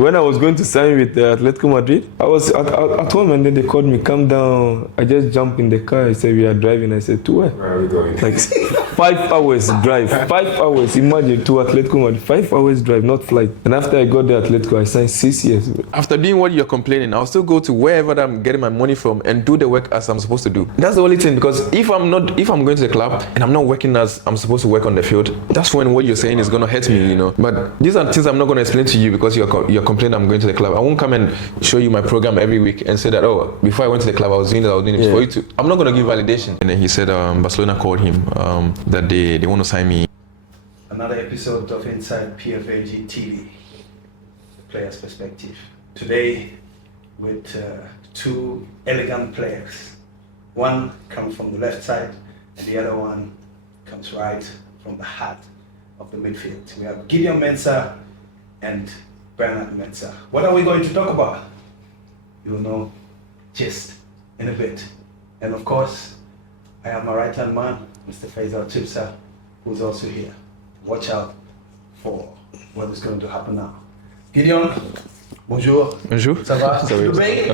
When I was going to sign with Atletico Madrid, I was at home and then they called me, come down. I just jumped in the car. I said, we are driving. I said, to where? Where are we going? Like 5 hours drive. 5 hours. Imagine, to Atletico Madrid. 5 hours drive, not flight. And after I got there Atletico, I signed 6 years. After doing what you're complaining, I'll still go to wherever I'm getting my money from and do the work as I'm supposed to do. That's the only thing, because if I'm going to the club and I'm not working as I'm supposed to work on the field, that's when what you're saying is going to hurt me, you know. But these are things I'm not going to explain to you because you're complaining I'm going to the club. I won't come and show you my program every week and say that, oh, before I went to the club I was doing it for you to. I'm not going to give validation. And then he said Barcelona called him that they want to sign me. Another episode of Inside PFAG TV, the player's perspective. Today with two elegant players. One comes from the left side and the other one comes right from the heart of the midfield. We have Gideon Mensah and Mensah. What are we going to talk about? You will know just in a bit. And of course, I am my right-hand man, Mr. Faisal Chipsa, who's also here. Watch out for what is going to happen now. Gideon, bonjour. Bonjour. Ça va? Tudo bem?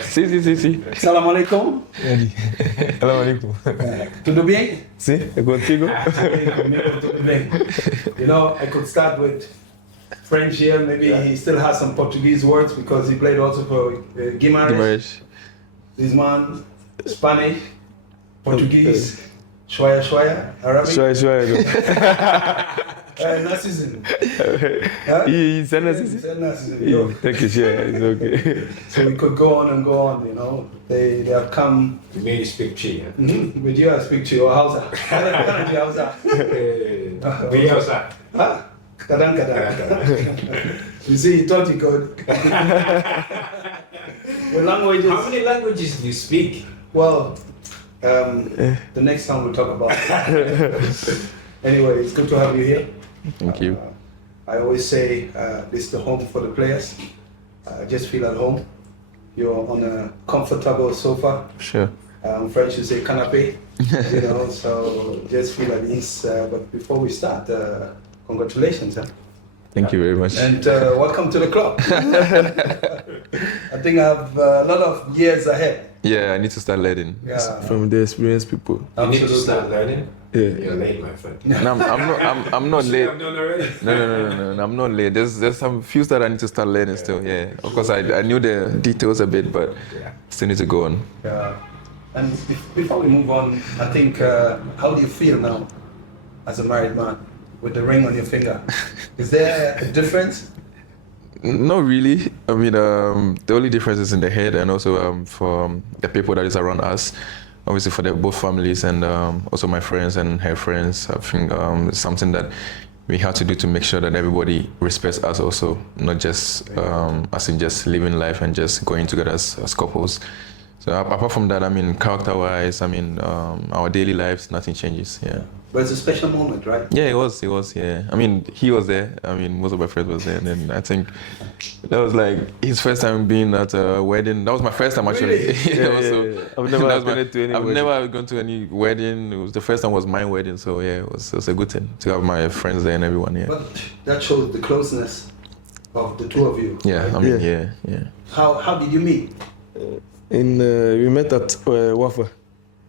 Si. Salam alaikum. Salam alaikum. Tudo bem? Si, é contigo? Tudo bem. You know, I could start with French here. Maybe he still has some Portuguese words because he played also for Guimarães. This man, Spanish, Portuguese, Shwaya, Arabic. Shwaya. Narcissism. He's a narcissism. Thank you, it's okay. So we could go on, you know. They have come. You may speak Chi. With you, I speak to your Hausa. Hausa. Huh? Kadang. You see, he thought he could. Well, languages. How many languages do you speak? Well, the next time we'll talk about it. Anyway, it's good to have you here. Thank you. I always say this is the home for the players. Just feel at home. You're on a comfortable sofa. Sure. French you say canapé. You know, so just feel at ease. But before we start, congratulations. Thank you very much. And welcome to the club. I think I have a lot of years ahead. Yeah, I need to start learning. Yeah. From the experienced people. You need to start learning. Yeah. You're late, my friend. No, I'm not late. I'm done already. No, I'm not late. There's some few that I need to start learning still. Yeah, of course I knew the details a bit, but still need to go on. Yeah. And before we move on, I think, how do you feel now as a married man with the ring on your finger? Is there a difference? Not really. I mean, the only difference is in the head and also for the people that is around us. Obviously for both families and also my friends and her friends. I think it's something that we have to do to make sure that everybody respects us also, not just as in just living life and just going together as couples. So apart from that, I mean, character-wise, I mean, our daily lives, nothing changes, yeah. But it's a special moment, right? Yeah, it was, yeah. I mean, he was there. I mean, most of my friends was there. And then I think that was like his first time being at a wedding. That was my first time actually. Really? Yeah. I've never been to any I've wedding. never gone to any wedding. It was the first time was my wedding. So yeah, it was a good thing to have my friends there and everyone, yeah. But that shows the closeness of the two of you. Yeah, right? I mean, yeah. How did you meet? We met at Wafa.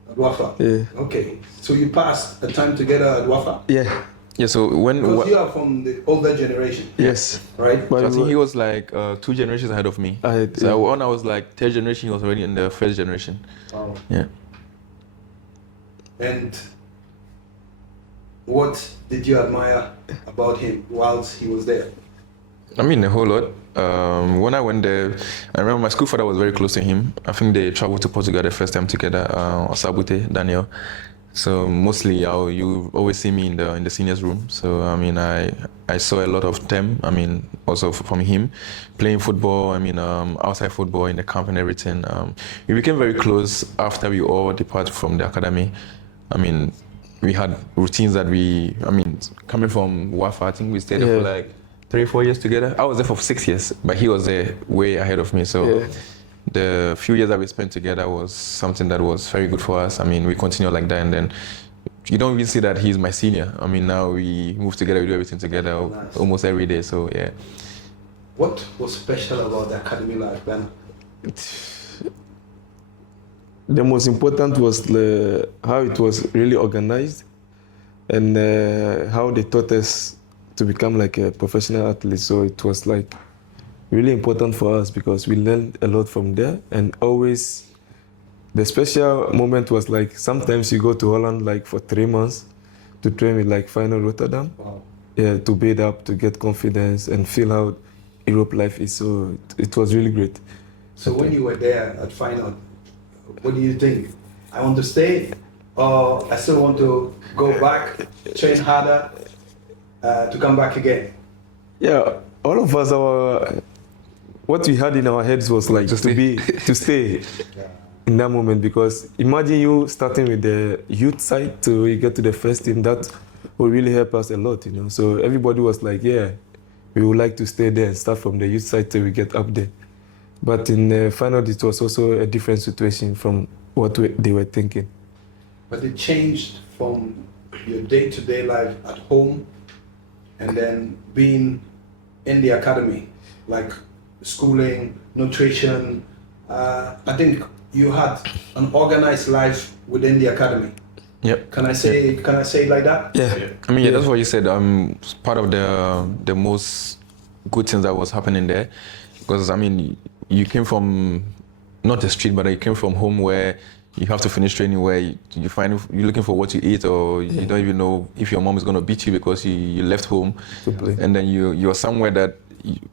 At Wafa? Yeah. Okay. So you passed the time together at Wafa? Yeah. Yeah, so Because you are from the older generation, Yes. right? But so I think he was like 2 generations ahead of me. So when I was like 3rd generation, he was already in the 1st generation. Oh. Yeah. And what did you admire about him whilst he was there? I mean, a whole lot. When I went there, I remember my school father was very close to him. I think they traveled to Portugal the first time together, Osabute, Daniel. So mostly you always see me in the seniors room. So I mean, I saw a lot of them. I mean, also from him, playing football. I mean, outside football in the camp and everything. We became very close after we all departed from the academy. I mean, we had routines that coming from Wafa, I think we stayed there for like 3-4 years together. I was there for 6 years, but he was there way ahead of me. So the few years that we spent together was something that was very good for us. I mean, we continued like that, and then you don't even see that he's my senior. I mean, now we move together, we do everything together almost every day. So yeah. What was special about the academy life then? The most important was how it was really organized, and how they taught us to become like a professional athlete. So it was like really important for us because we learned a lot from there. And always the special moment was like sometimes you go to Holland like for 3 months to train with like Final Rotterdam. Wow. Yeah, to build up, to get confidence and feel how Europe life is. So it was really great. So when you were there at final, what do you think? I want to stay, or I still want to go back, train harder, to come back again? Yeah, all of us, what we had in our heads was like to stay in that moment, because imagine you starting with the youth side till you get to the first team. That will really help us a lot, you know. So everybody was like, yeah, we would like to stay there and start from the youth side till we get up there. But in the final, it was also a different situation from what they were thinking. But it changed from your day-to-day life at home and then being in the academy, like schooling, nutrition. I think you had an organized life within the academy. Yep. Can I say it like that? Yeah. I mean, yeah, that's what you said. Part of the most good things that was happening there, because I mean, you came from not the street, but you came from home where you have to finish training, where you find you're looking for what to eat, or you don't even know if your mom is gonna beat you because you left home, and then you're somewhere that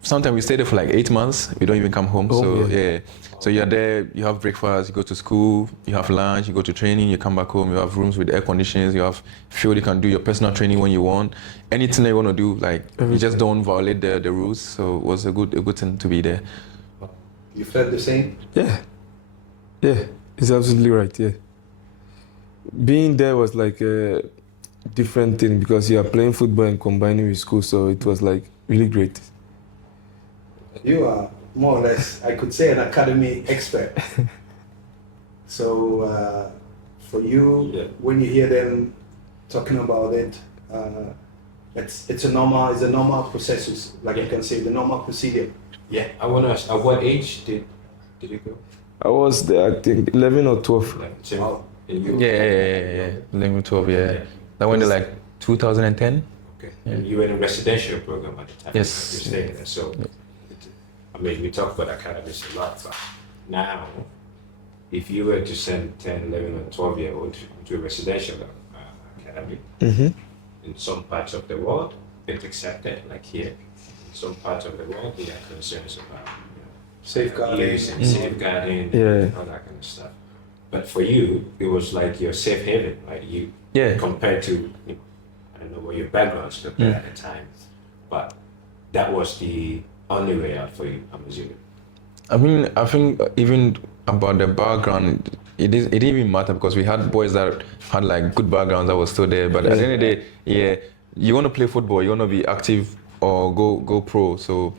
sometimes we stay there for like 8 months. We don't even come home. So yeah. So you're there, you have breakfast, you go to school, you have lunch, you go to training, you come back home, you have rooms with air conditions, you have fuel, you can do your personal training when you want. Anything that you want to do, like you just don't violate the rules. So it was a good thing to be there. You felt the same? Yeah, it's absolutely right. Yeah, being there was like a different thing because you are playing football and combining with school, so it was like really great. You are more or less, I could say, an academy expert. So for you, when you hear them talking about it, it's a normal process, like you can say, the normal procedure. Yeah, I want to ask, at what age did you go? I was there, I think 11 or 12. Wow. Yeah. 11, 12, yeah. That went to like 2010. Okay. Yeah. And you were in a residential program at the time. Yes. You stayed there. So, I mean, we talk about academies a lot, but now, if you were to send 10, 11, or 12-year-old to a residential academy, in some parts of the world, it's accepted, like here. In some parts of the world, there are concerns about Safeguarding. safeguarding, Yeah. all that kind of stuff. But for you, it was like your safe haven, right? Compared to, I don't know what your backgrounds looked like at the time, but that was the only way out for you, I'm assuming. I mean, I think even about the background, it didn't even matter because we had boys that had like good backgrounds that was still there. But at the end of the day, you want to play football, you want to be active or go pro. So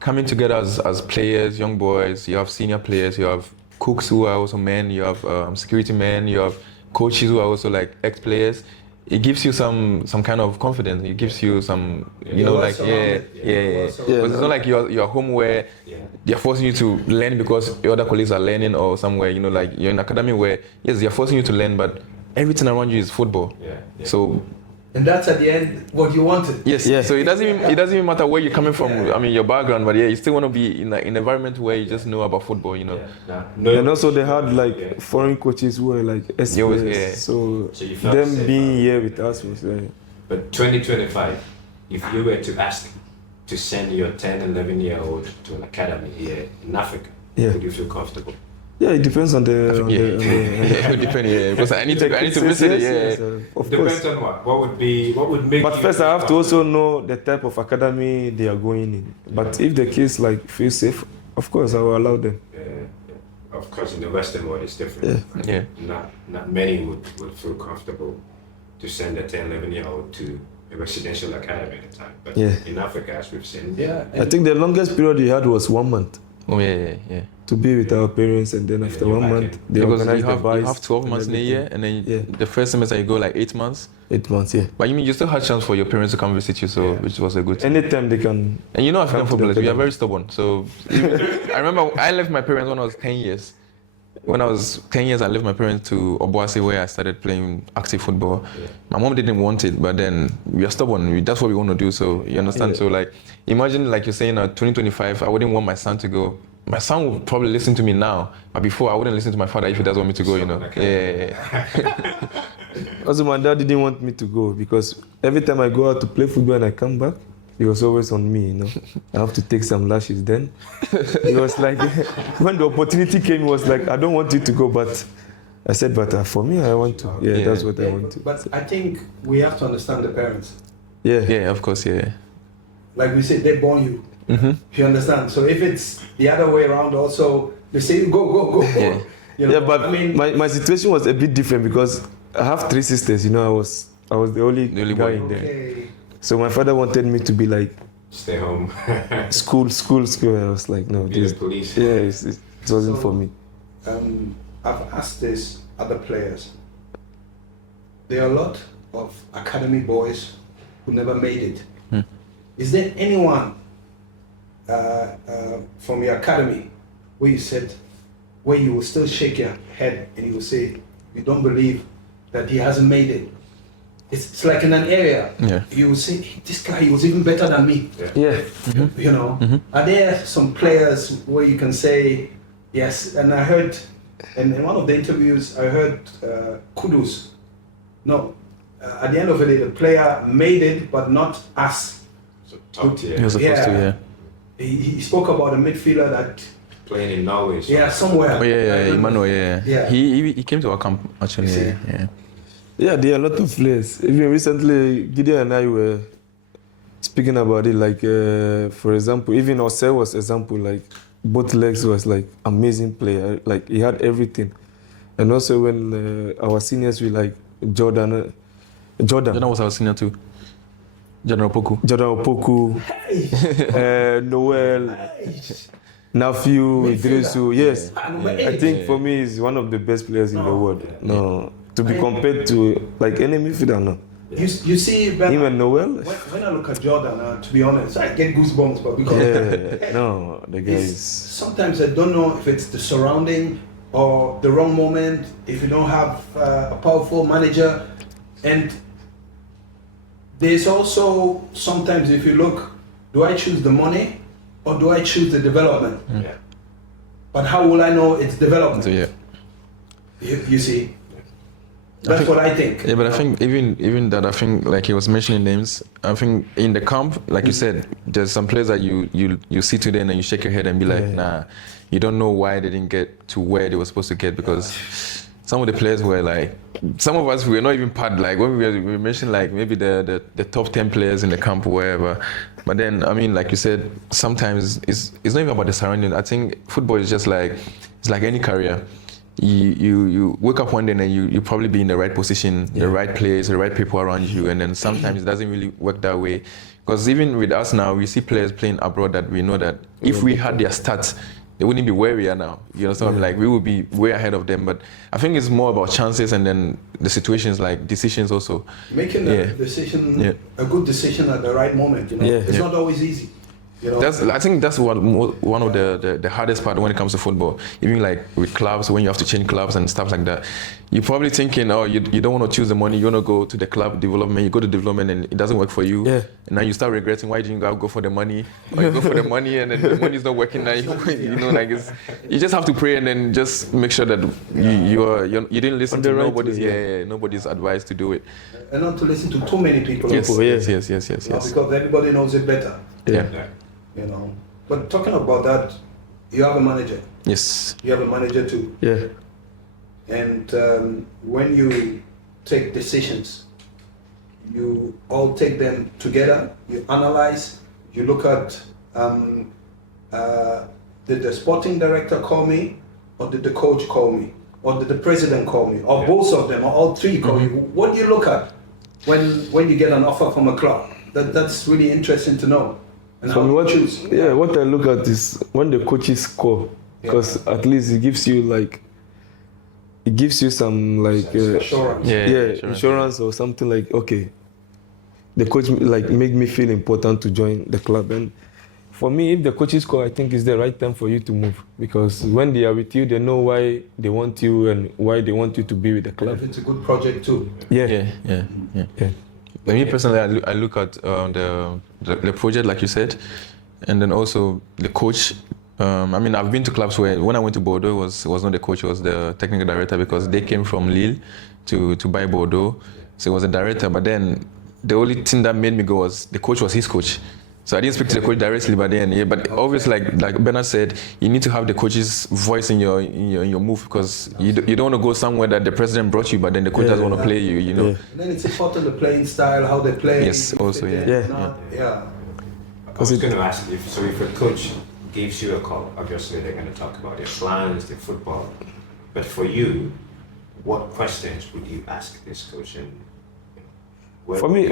coming together as players, young boys, you have senior players, you have cooks who are also men, you have security men, you have coaches who are also like ex-players. It gives you some kind of confidence. It gives you some, Because it's not like you're home where they're forcing you to learn because your other colleagues are learning, or somewhere, like you're in an academy where, yes, they're forcing you to learn, but everything around you is football. So. And that's at the end what you wanted. Yes. So it doesn't even matter where you're coming from. I mean, your background, but you still want to be in an environment where you just know about football. And also they had like foreign coaches who were like experts. So them being here with us was. But 2025, if you were to ask to send your 10, 11-year-old to an academy here in Africa, would you feel comfortable? Yeah, it depends on the. It would depend. Because I need to visit it. Yes, of course. Depends on what would make. But first, I have to also know the type of academy they are going in. But if the kids like feel safe, of course, I will allow them. Of course, in the Western world, it's different. Not many would feel comfortable to send a 10, 11-year-old to a residential academy at the time. But in Africa, as we've seen, I think the longest period we had was 1 month. Oh yeah. to be with our parents, and then after you're 1 back month in. they Because organize you the have, buys. you have 12 and months in a everything. year, and then Yeah. the first semester you go like 8 months. 8 months, yeah. But you mean you still had chance for your parents to come visit you, so which was a good thing. Anytime they can. And you know African come to the footballers, we are academy. very stubborn. So I remember I left my parents when I was 10 years. When I was 10 years, I left my parents to Obuasi, where I started playing active football. Yeah. My mom didn't want it, but then we are stubborn. That's what we want to do. So you understand? Yeah. So like, imagine like you're saying, 2025, I wouldn't want my son to go. My son will probably listen to me now, but before I wouldn't listen to my father if he doesn't want me to go. You know? Yeah. Also, my dad didn't want me to go because every time I go out to play football and I come back, he was always on me, you know. I have to take some lashes then. He was like, when the opportunity came, he was like, I don't want you to go, but I said, but for me, I want to. Yeah, Yeah. that's what I want to. But I think we have to understand the parents. Yeah. Yeah, of course, yeah. Like we said, they born you. Mm-hmm. You understand? So if it's the other way around, also they say go. Yeah. You know, Yeah, but I mean, my situation was a bit different because I have 3 sisters, you know. I was the only The only guy boy. in there. okay. So my father wanted me to be like Stay home. school. I was like, no, Be this, the police. yeah, it wasn't So- for me. I've asked this other players. There are a lot of academy boys who never made it. Is there anyone from your academy where you said, where you will still shake your head and you will say, you don't believe that he hasn't made it? It's like in an area, Yeah. you will say, "Hey, this guy, he was even better than me." Yeah. You know, are there some players where you can say yes? And I heard in one of the interviews, I heard Kudus. No, at the end of the day, the player made it, but not us. So top tier. You're supposed to, Yeah. yeah. He spoke about a midfielder that, Playing in Norway. so- yeah, somewhere. Oh yeah, Emmanuel, yeah. Yeah. He came to our camp actually. You see? Yeah. Yeah, there are a lot of players. Even recently, Gideon and I were speaking about it. Like, for example, even Osei was example. Like, both legs was like amazing player. Like, he had everything. And also when our seniors were like Jordan Was our senior too. Jordan Opoku. Opoku, Noel, Nephew, Idrisu. Yes, I think for me he's one of the best players in the world. No, to be compared to like any midfielder, no. You see, Him Bernard, and Noel. when I look at Jordan, to be honest, I get goosebumps, but because Yeah, no, the guy it's, is. sometimes I don't know if it's the surrounding or the wrong moment, if you don't have a powerful manager. And there's also sometimes, if you look, do I choose the money or do I choose the development? Yeah. But how will I know it's development? So yeah. You see, that's what I think. Yeah, but I think even that, I think like he was mentioning names. I think in the camp, like you said, there's some players that you see today and then you shake your head and be like, nah, you don't know why they didn't get to where they were supposed to get, because some of the players were like, some of us we were not even part, like when we mentioned like maybe the top 10 players in the camp or wherever. But then I mean, like you said, sometimes it's not even about the surroundings. I think football is just like, it's like any career. You wake up one day and you probably be in the right position, the right place, the right people around you, and then sometimes it doesn't really work that way. Because even with us now, we see players playing abroad that we know that if we had their stats, they wouldn't be where we are now. You know, so I'm like, we would be way ahead of them. But I think it's more about chances and then the situations, like decisions also. Making a decision, a good decision at the right moment. You know, it's not always easy. You know? I think that's one of the hardest part when it comes to football. Even like with clubs, when you have to change clubs and stuff like that, you're probably thinking, oh, you don't want to choose the money, you want to go to the club development, you go to development and it doesn't work for you. Yeah. And now you start regretting, why didn't you go for the money? Or you go for the money and then the money's not working now. You know, like you just have to pray and then just make sure that you didn't listen to nobody's nobody's advice to do it. And not to listen to too many people. Yes, also, yes. Because everybody knows it better. Yeah. You know. But talking about that, you have a manager. Yes. You have a manager too. Yeah. And when you take decisions, you all take them together, you analyze, you look at did the sporting director call me, or did the coach call me, or did the president call me, or both of them, or all three call you? What do you look at when you get an offer from a club? That's really interesting to know. And So how what you choose. what I look at is when the coaches call, because at least it gives you some Assurance. insurance or something like, okay, the coach like make me feel important to join the club. And for me, if the coaches call, I think it's the right time for you to move, because when they are with you, they know why they want you and why they want you to be with the club. It's a good project too. Yeah. For me personally, I look at the project, like you said, and then also the coach. I mean, I've been to clubs where when I went to Bordeaux, it was not the coach, it was the technical director, because they came from Lille to buy Bordeaux. So it was a director, but then the only thing that made me go was the coach was his coach. So I didn't speak to the coach directly, but then but obviously, like Bernard said, you need to have the coach's voice in your move, because you don't want to go somewhere that the president brought you, but then the coach doesn't want to play you, you know. And then it's important the playing style, how they play. Yes, also, yeah. I was going to ask if a coach gives you a call, obviously they're going to talk about their plans, their football. But for you, what questions would you ask this coach? And for me,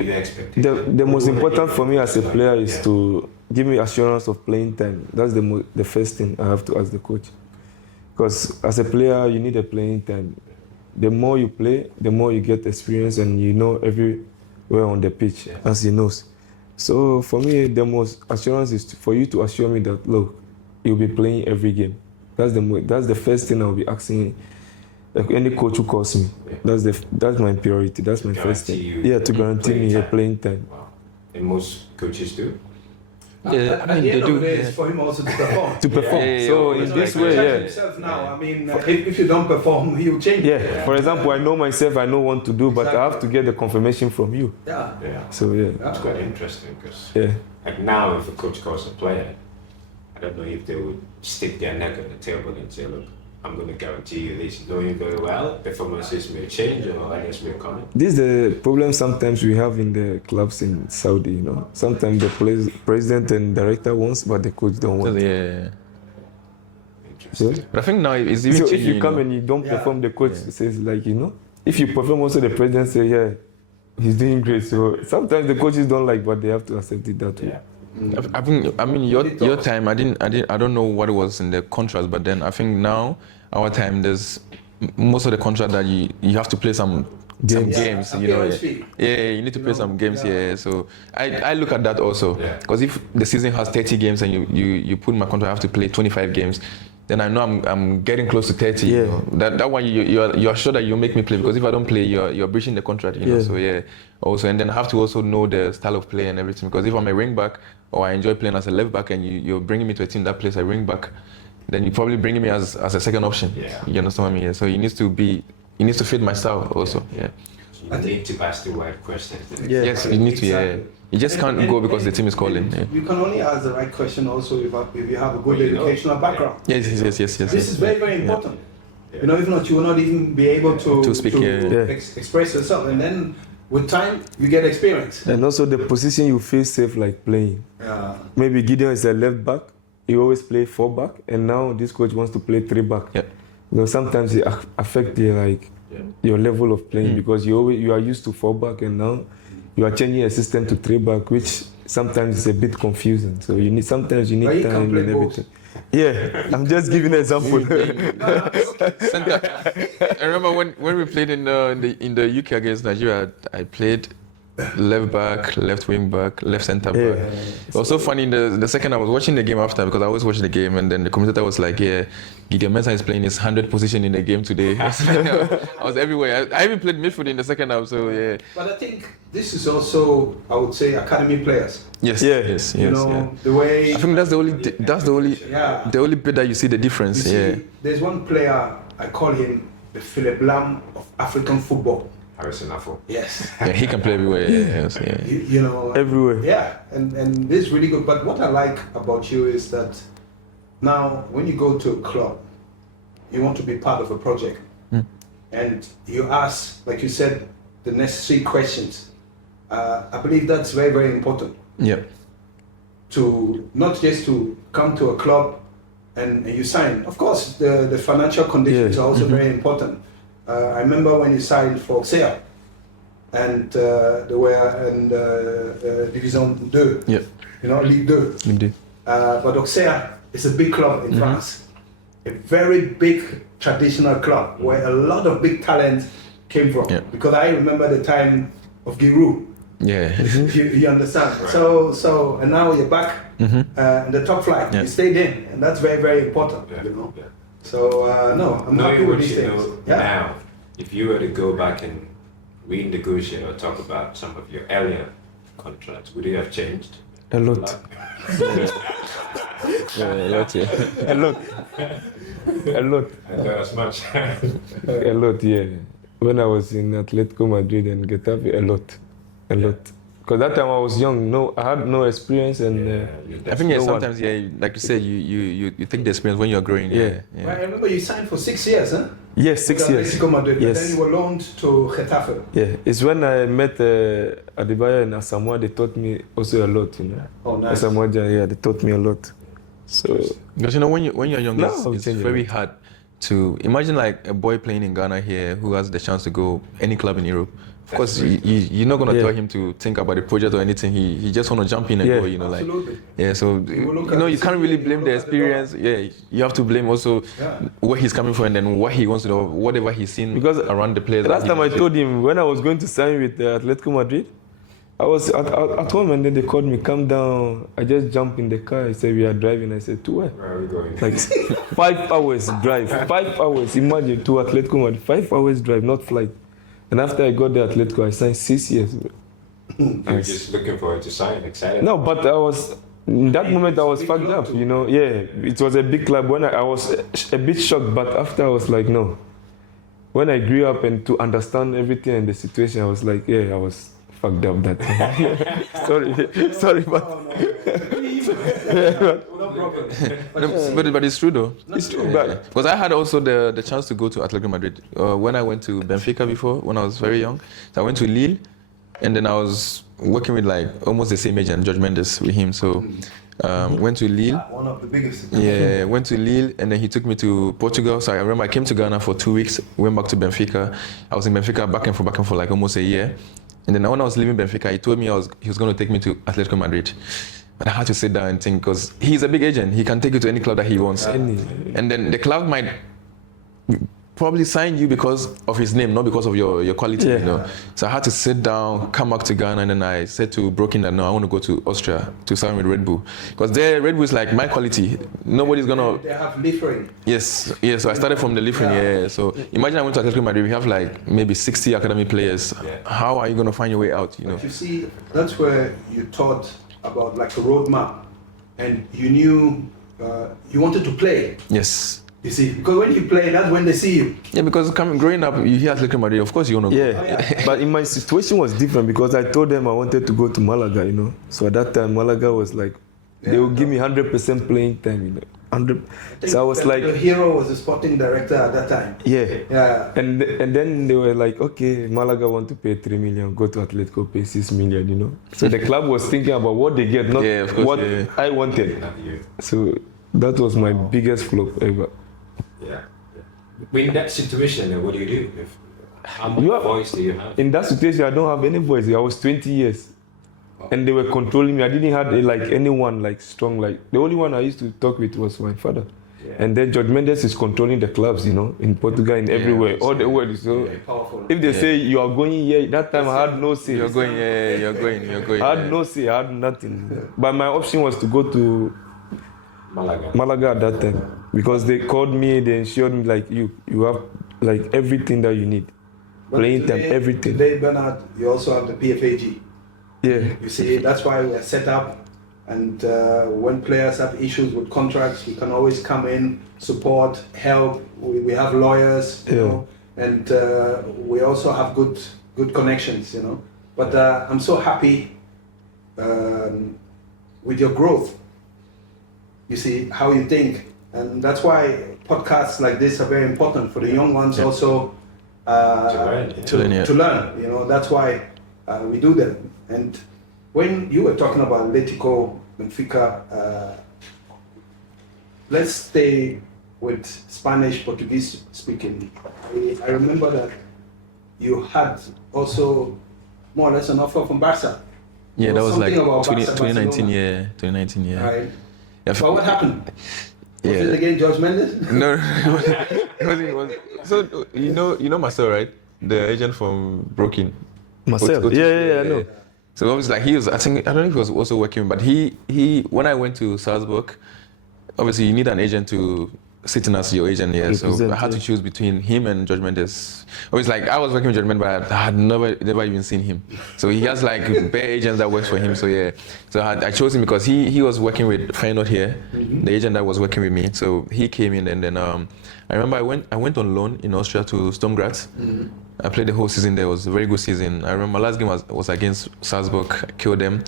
the most important for me as a player is to give me assurance of playing time. That's the first thing I have to ask the coach. Because as a player, you need a playing time. The more you play, the more you get experience and you know everywhere on the pitch, as he knows. So for me, the most assurance is for you to assure me that, look, you'll be playing every game. That's the first thing I'll be asking any coach who calls me. That's my priority. That's my first thing. To guarantee me a playing time. Wow. And most coaches do. Yeah, I mean, they do. It's for him also to perform. So in this way, himself now. I mean, if you don't perform, he will change. For example, I know myself. I know what to do, but I have to get the confirmation from you. So that's quite interesting, because like now, if a coach calls a player, I don't know if they would stick their neck on the table and say, look, I'm going to guarantee you this, knowing very well performances may change or others may come in. This is the problem sometimes we have in the clubs in Saudi, you know. Sometimes the president and director wants, but the coach don't want. Interesting. But I think now it's even so if you come and you don't perform, the coach says, like, you know, if you perform also, the president says, he's doing great. So sometimes the coaches don't like, but they have to accept it that way. I mean, your time. I don't know what it was in the contracts, but then I think now our time, there's most of the contract that you have to play some games. You know, you need to play some games. So I look at that also, because if the season has 30 games and you put in my contract, I have to play 25 games. Then I know I'm getting close to 30. You know? That one you are sure that you make me play, because if I don't play, you're breaching the contract. You know, so also, and then I have to also know the style of play and everything, because if I'm a wing back or I enjoy playing as a left back and you're bringing me to a team that plays a wing back, then you're probably bringing me as a second option. You understand what I mean? So you need to fit my style also. You need to ask the right questions. Yes, you need to. You just can't go because the team is calling. You can only ask the right question also if you have a good educational background. Yes. This is very, very important. You know, if not, you will not even be able to speak, express yourself. And then with time, you get experience. And also the position you feel safe like playing. Maybe Gideon is a left back. He always play 4 back, and now this coach wants to play 3 back. You know, sometimes it affects your level of playing, because you are used to 4 back, and now you are changing a system to 3 back, which sometimes is a bit confusing. So sometimes you need time and everything. I'm just giving an example. I remember when we played in the UK against Nigeria, I played left back, left wing back, left centre back. It was so funny. In the second, I was watching the game after, because I always watch the game, and then the commentator was like, Gideon Mensah is playing his 100th position in the game today. I was everywhere. I even played midfield in the second half, so But I think this is also, I would say, academy players. Yes. You know, the way. I think that's the only bit that you see the difference. There's one player, I call him the Philip Lam of African football. Yes. He can play everywhere. You know, everywhere. And this is really good. But what I like about you is that now when you go to a club, you want to be part of a project, and you ask, like you said, the necessary questions. I believe that's very, very important. To not just to come to a club and you sign. Of course, the financial conditions are also very important. I remember when you signed for Auxerre, and they were in Division 2, you know, Ligue 2. But Auxerre is a big club in France. a very big traditional club where a lot of big talent came from. Yeah. Because I remember the time of Giroud. Yeah. you understand? Right. So and now you're back in the top flight. Yeah. You stayed in, and that's very, very important. Yeah. You know. Yeah. So no, I'm happy Knowing with what these you things. know Yeah. now, if you were to go back and renegotiate or talk about some of your earlier contracts, would it have changed? A lot. A lot. A lot. Not as much. A lot, yeah. When I was in Atletico Madrid and Getafe, a lot. Because that time I was young, I had no experience, and I think no sometimes like you said, you take the experience when you're growing. Yeah. Right, I remember you signed for 6 years, huh? yes, 6 With years. Atletico Madrid, but Yes. then you were loaned to Getafe. Yeah, it's when I met Adebayo and Asamoah, they taught me also a lot, Oh, nice. Asamoah, yeah, they taught me a lot. So Because when you're young, No, it's tell you. very hard to imagine like a boy playing in Ghana here who has the chance to go any club in Europe. Of course, you're not gonna Yeah. tell him to think about the project or anything. He just wanna jump in and Yeah. go, like Absolutely. yeah. So will look at you the can't CV, really you blame will the look at the dollar. experience. Yeah, you have to blame also Yeah. where he's coming from and then what he wants to do, whatever he's seen Because around the players. last that time I he- told him when I was going to sign with Atletico Madrid, I was at home and then they called me, come down. I just jumped in the car. I said, we are driving. I said, to where? Where are we going? Like 5 hours drive. 5 hours. Imagine to Atletico Madrid. 5 hours drive, not flight. And after I got the Atletico, I signed 6 years. You're just looking forward to sign, excited. No, but I was in that moment I was fucked up. Yeah, it was a big club. When I was a bit shocked, but after I was like, no. When I grew up and to understand everything and the situation, I was like, yeah, I was fucked up that time. sorry, but No problem. But it's true though. it's too bad. Because I had also the chance to go to Atletico Madrid when I went to Benfica before, when I was very young. So I went to Lille, and then I was working with like almost the same agent, George Mendes, with him. So went to Lille. One of the biggest. Yeah, went to Lille, and then he took me to Portugal. So I remember I came to Ghana for 2 weeks, went back to Benfica. I was in Benfica back and forth for like almost a year. And then when I was leaving Benfica, he told me he was going to take me to Atletico Madrid. But I had to sit down and think because he's a big agent. He can take you to any club that he wants. And then the club might probably sign you because of his name, not because of your quality. Yeah. So I had to sit down, come back to Ghana, and then I said to Broken that no, I want to go to Austria to sign with Red Bull. Because there, Red Bull is like my quality. Nobody's going to... They have Liefering. Yes, so I started from the Liefering, yeah. So imagine I went to Atletico Madrid, we have like maybe 60 academy players. Yeah. How are you going to find your way out, You see, that's where you thought about like a roadmap, and you knew you wanted to play. Yes. You see, because when you play, that's when they see you. Yeah, because growing up, you hear Atletico Madrid, of course you want to go. Yeah, but in my situation was different because I told them I wanted to go to Malaga, So at that time, Malaga was like, they would give me 100% playing time, 100. So I was the like, hero was the sporting director at that time. yeah. Yeah. And then they were like, okay, Malaga want to pay 3 million, go to Atletico, pay 6 million, So the club was thinking about what they get, not Yeah, of course, what yeah. I wanted. Not you. So that was my biggest flop ever. Yeah. In that situation, then what do you do? How much You have- voice do you have? In that situation, I don't have any voice. I was 20 years. And they were controlling me. I didn't have anyone strong. The only one I used to talk with was my father. Yeah. And then George Mendes is controlling the clubs, in Portugal, in everywhere, all the world. So Powerful. if they say you are going here, that time I had no say. You're going, yeah, you're going. I had no say, I had nothing. But my option was to go to Malaga at that time because they called me, they ensured me you have everything that you need, But playing today- time, everything. Today, Bernard, you also have the PFAG. Yeah, You see, that's why we are set up. And when players have issues with contracts, we can always come in, support, help. We have lawyers, and we also have good connections, But I'm so happy with your growth. You see how you think, and that's why podcasts like this are very important for the young ones also To learn. To learn, yeah. to learn. That's why we do them. And when you were talking about Atletico, Benfica, let's stay with Spanish, Portuguese speaking. I remember that you had also more or less an offer from Barca. Yeah, that was like Something about 2019, Barcelona. yeah. 2019, yeah. Right. Yeah, But what happened? Was it again George Mendes? No, it was. So you know Marcel, right? The agent from Brooklyn. Myself. Yeah, I know. So obviously, like he was. I don't know if he was also working, but he when I went to Salzburg, obviously you need an agent to sit in as your agent here. So I had to choose between him and George Mendes. Obviously, like I was working with George Mendes, but I had never even seen him. So he has like bare agents that works for him. So yeah, so I chose him because he was working with Feyenoord here, the agent that was working with me. So he came in, and then I remember I went on loan in Austria to Sturm Graz. I played the whole season there. It was a very good season. I remember my last game was against Salzburg. I killed them.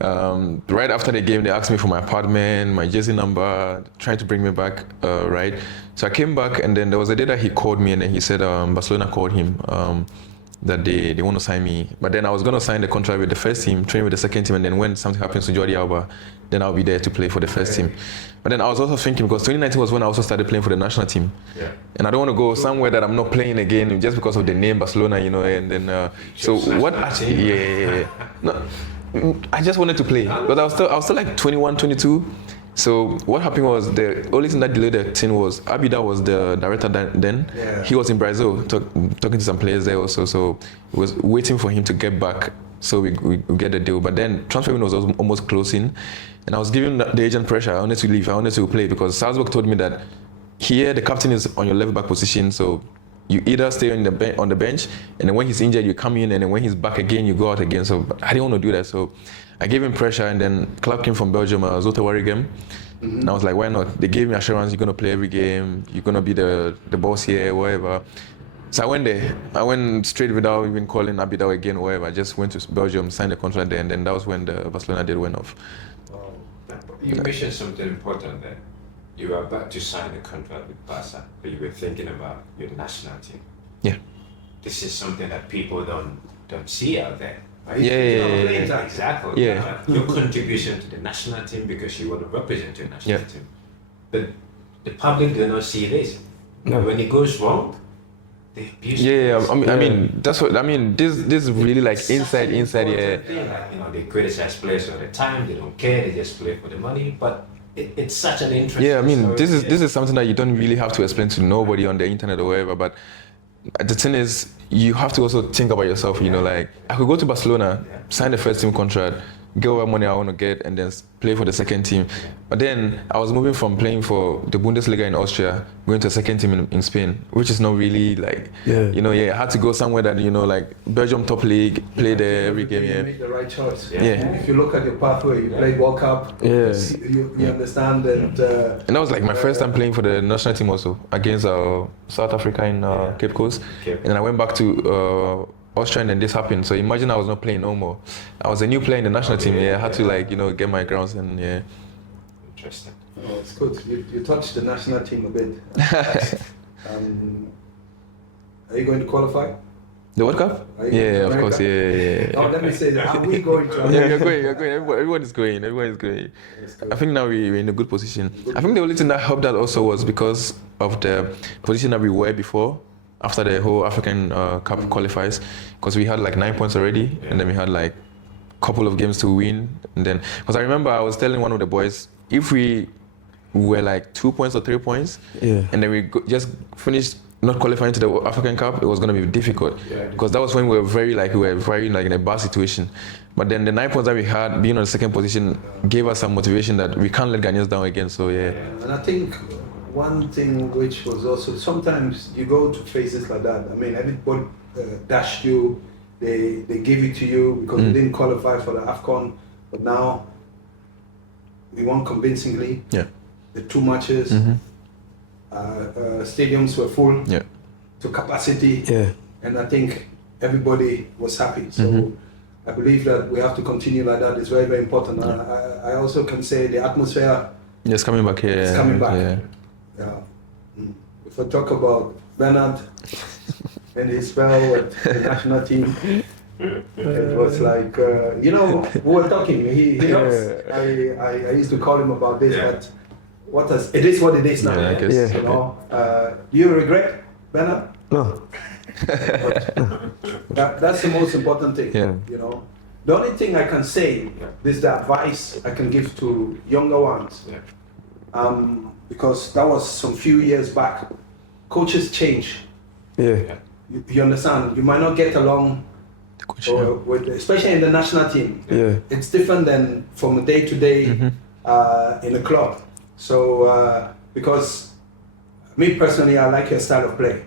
Right after the game, they asked me for my apartment, my jersey number, trying to bring me back, right? So I came back, and then there was a day that he called me, and then he said Barcelona called him that they want to sign me. But then I was going to sign the contract with the first team, train with the second team, and then when something happens to Jordi Alba, then I'll be there to play for the first team. But then I was also thinking, because 2019 was when I also started playing for the national team. Yeah. And I don't want to go somewhere that I'm not playing again just because of the name Barcelona, you know, and then, so what actually, no, I just wanted to play, but I was still like 21, 22. So what happened was the only thing that delayed the thing was Abida was the director then. Yeah. He was in Brazil talking to some players there also. So he was waiting for him to get back so we get the deal. But then transfer window was almost closing, and I was giving the agent pressure. I wanted to leave. I wanted to play because Salzburg told me that here the captain is on your left back position. So you either stay on the bench, and then when he's injured, you come in, and then when he's back again, you go out again. So I didn't want to do that. So I gave him pressure, and then club came from Belgium, Zulte Waregem. And I was like, why not? They gave me assurance, you're going to play every game, you're going to be the boss here, whatever. So I went there. I went straight without even calling Abidal again or whatever. I just went to Belgium, signed the contract there, and then that was when the Barcelona deal went off. You mentioned something important there. You were about to sign a contract with Barca, but you were thinking about your national team. Yeah. This is something that people don't see out there. Right? Yeah. Exactly. Yeah. Your contribution to the national team because you want to represent your national team. But the public do not see this. No. When it goes wrong, they abuse it. I mean, that's what I mean. This is really like inside. Yeah. Like, you know, they criticize players all the time. They don't care. They just play for the money. But it's such an interesting. Yeah, I mean, this is something that you don't really have to explain to nobody on the internet or whatever. But the thing is, you have to also think about yourself. You know, like I could go to Barcelona, sign the first team contract, get what money I want to get, and then play for the second team. But then I was moving from playing for the Bundesliga in Austria, going to a second team in Spain, which is not really like, you know, I had to go somewhere that, you know, like Belgium top league, play there every game. You make the right choice. If you look at your pathway, you played World Cup, you understand that. And that was like my first time playing for the national team also, against South Africa in Cape Coast. And then I went back to Austria, and then this happened. So imagine I was not playing no more. I was a new player in the national team. I had to like, you know, get my grounds and Interesting. Oh, it's good. You touched the national team a bit. Are you going to qualify? The World Cup? Yeah, of course. Yeah. Oh, let me say that. Are we going to? Yeah, you're going. Everyone is going. I think now we're in a good position. I think the only thing that helped that also was because of the position that we were before. After the whole African Cup qualifies, because we had like 9 points already, and then we had like a couple of games to win, and then because I remember I was telling one of the boys, if we were like 2 points or 3 points, and then we just finished not qualifying to the African Cup, it was going to be difficult, because that was when we were very in a bad situation. But then the 9 points that we had, being on the second position, gave us some motivation that we can't let Ghanaians down again. So and I think one thing which was also, sometimes you go to phases like that. I mean, everybody dashed you, they give it to you because they didn't qualify for the AFCON, but now we won convincingly. The 2 matches, stadiums were full to capacity, and I think everybody was happy. So I believe that we have to continue like that. It's very, very important. I also can say the atmosphere is coming back here. It's coming back. If I talk about Bernard and his spell with the national team, it was like, you know, we were talking, he knows. I used to call him about this, but it is what it is now. I guess. You know, do you regret, Bernard? No. That's the most important thing, you know. The only thing I can say, this is the advice I can give to younger ones. because that was some few years back. Coaches change. Yeah. You understand? You might not get along with, especially in the national team. Yeah. It's different than from day to day in a club. So, because me personally, I like your style of play.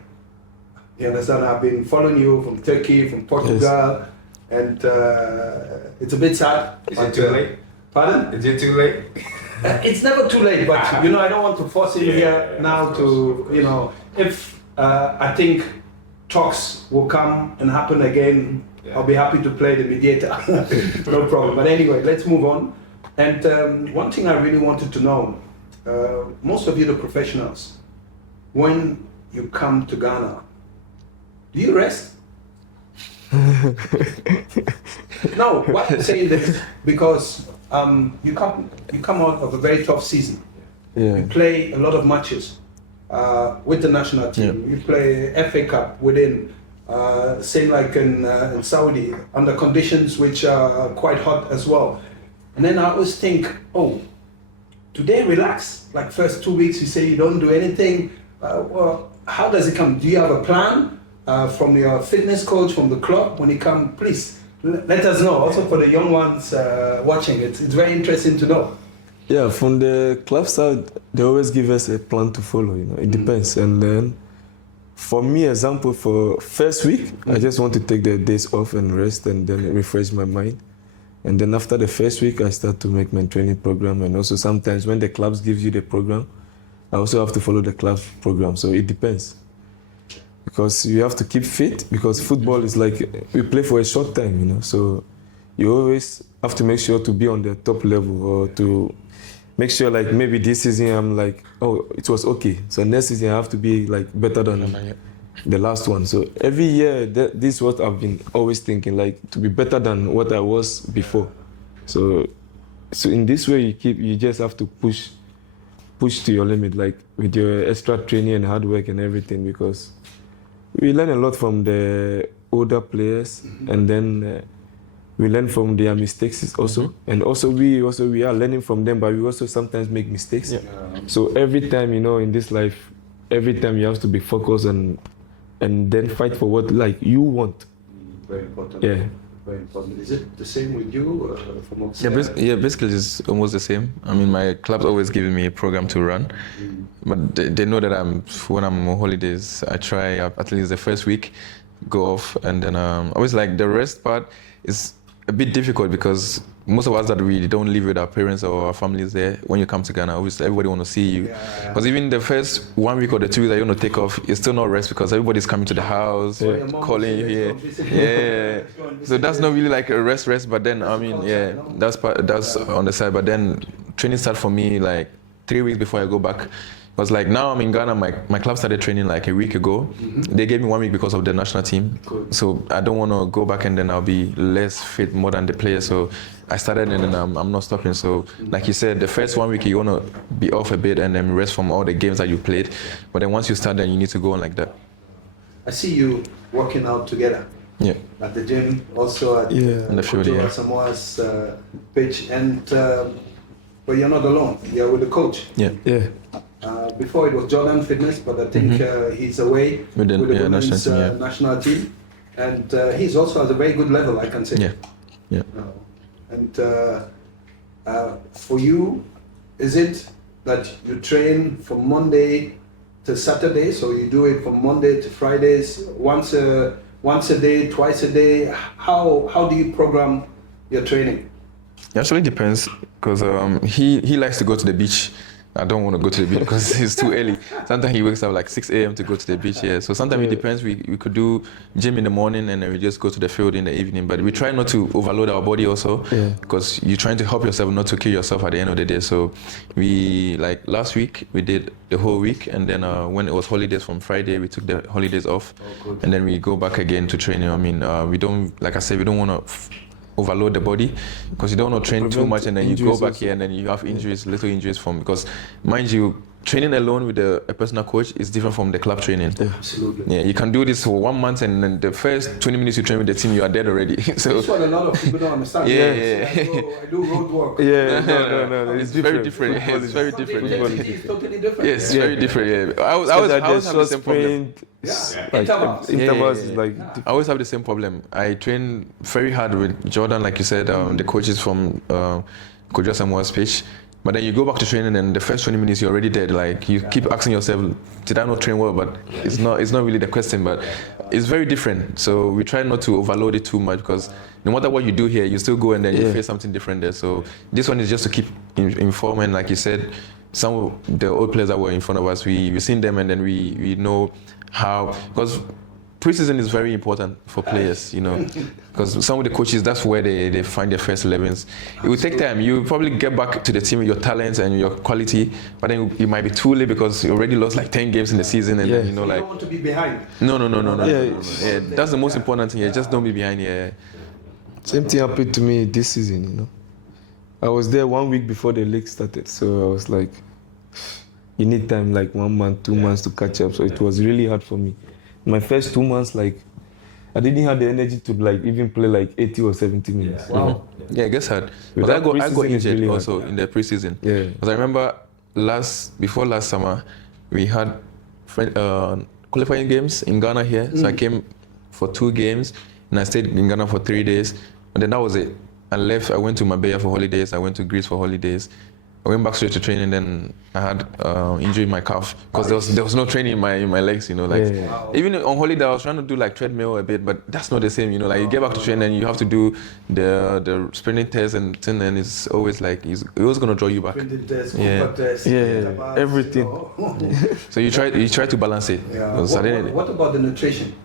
You understand? I've been following you from Turkey, from Portugal, and it's a bit sad. Is it too late? Pardon? Is it too late? It's never too late, but I don't want to force him here now to, if I think talks will come and happen again, I'll be happy to play the mediator. No problem. But anyway, let's move on. And one thing I really wanted to know, most of you, the professionals, when you come to Ghana, do you rest? No, why I'm saying this, because you come out of a very tough season. Yeah. You play a lot of matches with the national team. You play FA Cup within, same like in Saudi, under conditions which are quite hot as well. And then I always think, today relax. Like first 2 weeks you say you don't do anything. Well, how does it come? Do you have a plan from your fitness coach, from the club? When you come, please let us know. Also for the young ones watching, it's very interesting to know. Yeah, from the club side, they always give us a plan to follow. It depends. And then, for me, example, for first week, I just want to take the days off and rest, and then refresh my mind. And then after the first week, I start to make my training program. And also sometimes when the clubs give you the program, I also have to follow the club program. So it depends. Because you have to keep fit, because football is like, we play for a short time, So you always have to make sure to be on the top level, or to make sure like maybe this season I'm like, it was okay. So next season I have to be like better than the last one. So every year, this is what I've been always thinking, like to be better than what I was before. So in this way you just have to push to your limit, like with your extra training and hard work and everything, because we learn a lot from the older players, and then we learn from their mistakes also, and also we are learning from them, but we also sometimes make mistakes. So every time, in this life, every time you have to be focused and then fight for what you want. Very important. Yeah. Very important. Is it the same with you from upstairs? Basically it's almost the same. I mean, my club's always giving me a program to run, but they know that when I'm on holidays, I try at least the first week go off, and then always like the rest part is a bit difficult, because most of us that we don't live with our parents or our families there, when you come to Ghana, obviously everybody want to see you. Because even the first 1 week or the 2 weeks that you want to take off, it's still not rest, because everybody's coming to the house, calling you here. Yeah. So that's not really like a rest, but then, that's on the side. But then training started for me like 3 weeks before I go back. Because like now I'm in Ghana, my club started training like a week ago. They gave me 1 week because of the national team. So I don't want to go back and then I'll be less fit more than the players. So I started and then I'm not stopping. So like you said, the first 1 week you want to be off a bit and then rest from all the games that you played. But then once you start, then you need to go on like that. I see you working out together. Yeah. At the gym, also at in the field, Samoa's pitch, and but you're not alone. You're with the coach. Yeah. Before it was Jordan Fitness, but I think he's away with the women's national team, and he's also at a very good level, I can say. Yeah. And for you, is it that you train from Monday to Saturday, so you do it from Monday to Fridays, once a day, twice a day? How do you program your training? It actually depends, because he likes to go to the beach. I don't want to go to the beach because it's too early. Sometimes he wakes up like 6 a.m. to go to the beach. So sometimes it depends. We could do gym in the morning and then we just go to the field in the evening. But we try not to overload our body also, because you're trying to help yourself, not to kill yourself at the end of the day. So we, like last week, we did the whole week, and then when it was holidays from Friday, we took the holidays off, and then we go back again to training. I mean, we don't, like I said, we don't want to overload the body, because you don't want to train too much and then you go back here and then you have injuries, little injuries from, because mind you, training alone with a personal coach is different from the club training. Absolutely. Yeah, you can do this for 1 month, and then the first 20 minutes you train with the team, you are dead already. So That's what a lot of people don't understand. Yeah. I do road work. Yeah, no. it's very different. Yeah, it's very different. It's totally different. Yes, it's very different. Yeah, I always have the same problem. Intervals is like I always have the same problem. I train very hard with Jordan, like you said, the coaches from Coach Samuel's pitch. But then you go back to training, and the first 20 minutes you're already dead. Like you keep asking yourself, did I not train well? But it's not really the question. But it's very different. So we try not to overload it too much, because no matter what you do here, you still go and then you face something different there. So this one is just to keep informed. And like you said, some of the old players that were in front of us, we've seen them, and then we know how, because preseason is very important for players, because some of the coaches, that's where they find their first 11s. It will take time. You probably get back to the team with your talents and your quality, but then it might be too late because you already lost like 10 games in the season, and then, you don't want to be behind. No. Yeah, that's the most important thing. Just don't be behind. Yeah. Same thing happened to me this season. I was there 1 week before the league started, so I was like, you need time, like 1 month, 2 months to catch up. So it was really hard for me. My first 2 months, like, I didn't have the energy to like even play like 80 or 70 minutes. Wow. Yeah, it gets hard. But I got injured really also in the preseason. Yeah. Because I remember before last summer, we had qualifying games in Ghana here. So I came for 2 games, and I stayed in Ghana for 3 days. And then that was it. I left. I went to Marbella for holidays. I went to Greece for holidays. I went back straight to training, then I had injury in my calf because there was no training in my legs, Even on holiday I was trying to do like treadmill a bit, but that's not the same, Like you get back to training and you have to do the sprinting test and it's always like it's always gonna draw you back. Everything. So you try to balance it. Yeah. What about the nutrition?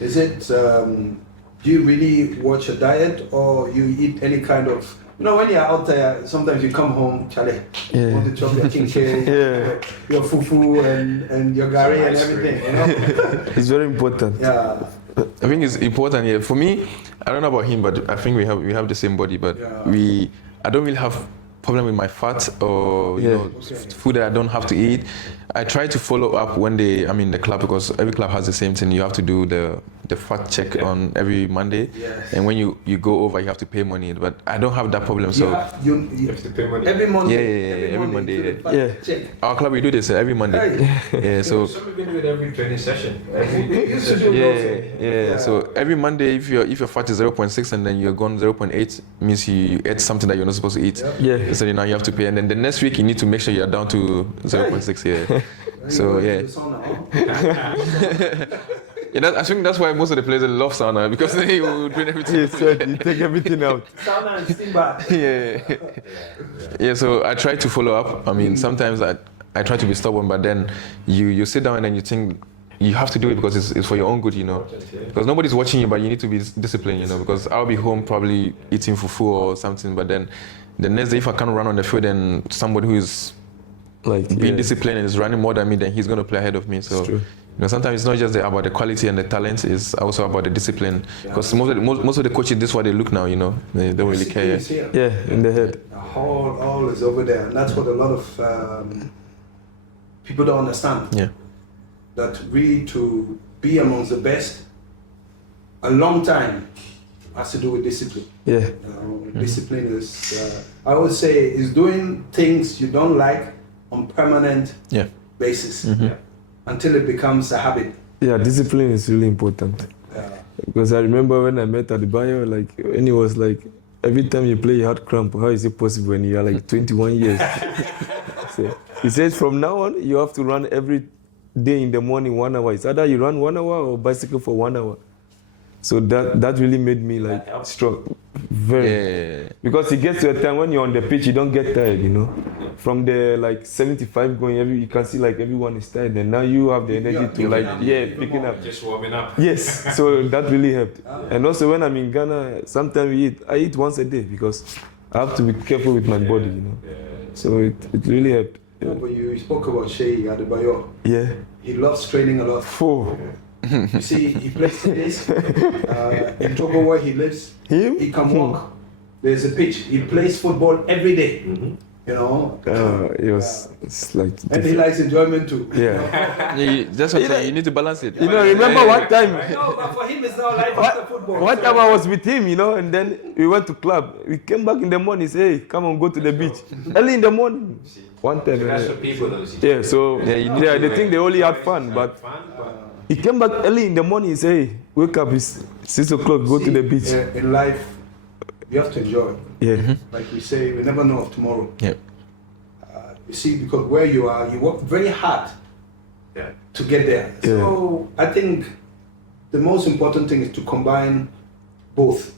Is it do you really watch your diet, or you eat any kind of? When you're out there, sometimes you come home, Charlie, you want to chop your chinche, your fufu and your gari and everything, It's very important. Yeah. I think it's important, yeah. For me, I don't know about him, but I think we have the same body, but I don't really have problem with my fat or food that I don't have to eat. I try to follow up when I'm in the club, because every club has the same thing. You have to do the fat check on every Monday, and when you go over, you have to pay money. But I don't have that problem. So you have to pay money every Monday. Every Monday. Check. Our club, we do this every Monday. Yeah, so some even do it every training session. So every Monday, if your fat is 0.6 and then you're gone 0.8, means you ate something that you're not supposed to eat. So now you have to pay, and then the next week you need to make sure you're down to 0.6. Yeah. So I think that's why most of the players love sauna, because they will drain everything. You take everything out. Sauna and steam bath. Yeah. So I try to follow up. I mean, sometimes I try to be stubborn, but then you sit down and then you think you have to do it because it's for your own good, Because nobody's watching you, but you need to be disciplined, Because I'll be home probably eating fufu or something, but then the next day if I can't run on the field, then somebody who is like being disciplined and is running more than me, then he's going to play ahead of me. So sometimes it's not just about the quality and the talent, it's also about the discipline. Because most of the coaches, this is what they look now, They don't really care. Yeah, in the head. All is over there, and that's what a lot of people don't understand. Yeah. That really to be amongst the best a long time has to do with discipline. Yeah. Discipline is, I would say, is doing things you don't like on permanent basis until it becomes a habit. Yeah, discipline is really important. Because I remember when I met Adebayo, like when he was like, every time you play you had cramp. How is it possible when you are like 21 years? So he says from now on you have to run every day in the morning 1 hour. It's either you run 1 hour or bicycle for 1 hour. So that really made me like strong, very. Because it gets to a time when you're on the pitch, you don't get tired, From the like 75 going, you can see like everyone is tired, and now you have the energy to like picking up. Just warming up. Yes, so that really helped. And also when I'm in Ghana, sometimes I eat once a day because I have to be careful with my body, So it really helped. Yeah. But you spoke about Shea Adebayo. Yeah. He loves training a lot. You see, he plays tennis in Togo where he lives. He can walk. There's a pitch. He plays football every day. You know. It's like. And he likes enjoyment too. Yeah. That's what I'm saying. You need to balance it. Remember one time. No, but for him, it's not life after football. One time I was with him, and then we went to club. We came back in the morning. He said, "Hey, come on, go to the beach." Early in the morning. One time. That's what people don't see. Yeah. So they think they only had fun, but he came back early in the morning. He said, "Hey, wake up! It's 6 o'clock. Go to the beach." In life, you have to enjoy. Yeah. Like we say, we never know of tomorrow. Yeah. You see, because where you are, you work very hard to get there. Yeah. So I think the most important thing is to combine both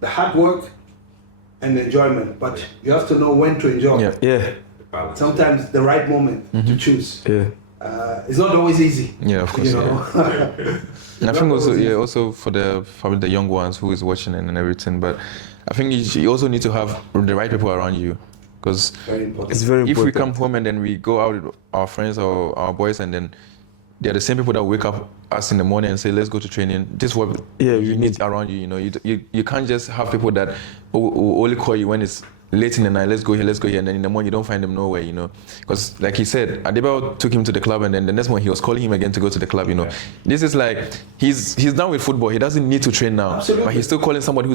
the hard work and the enjoyment. But you have to know when to enjoy. Yeah. Yeah. Sometimes the right moment to choose. Yeah. It's not always easy. Yeah, of course. You know? And I think also for the young ones who is watching and everything. But I think you also need to have the right people around you, because It's very important. if we come home and then we go out with our friends or our boys, and then they're the same people that wake up us in the morning and say, let's go to training. This is what you need around you. You can't just have people that will only call you when it's late in the night, let's go here, and then in the morning you don't find them nowhere, because like he said, Adebayo took him to the club, and then the next morning he was calling him again to go to the club. This is like he's done with football. He doesn't need to train now. Absolutely. But he's still calling somebody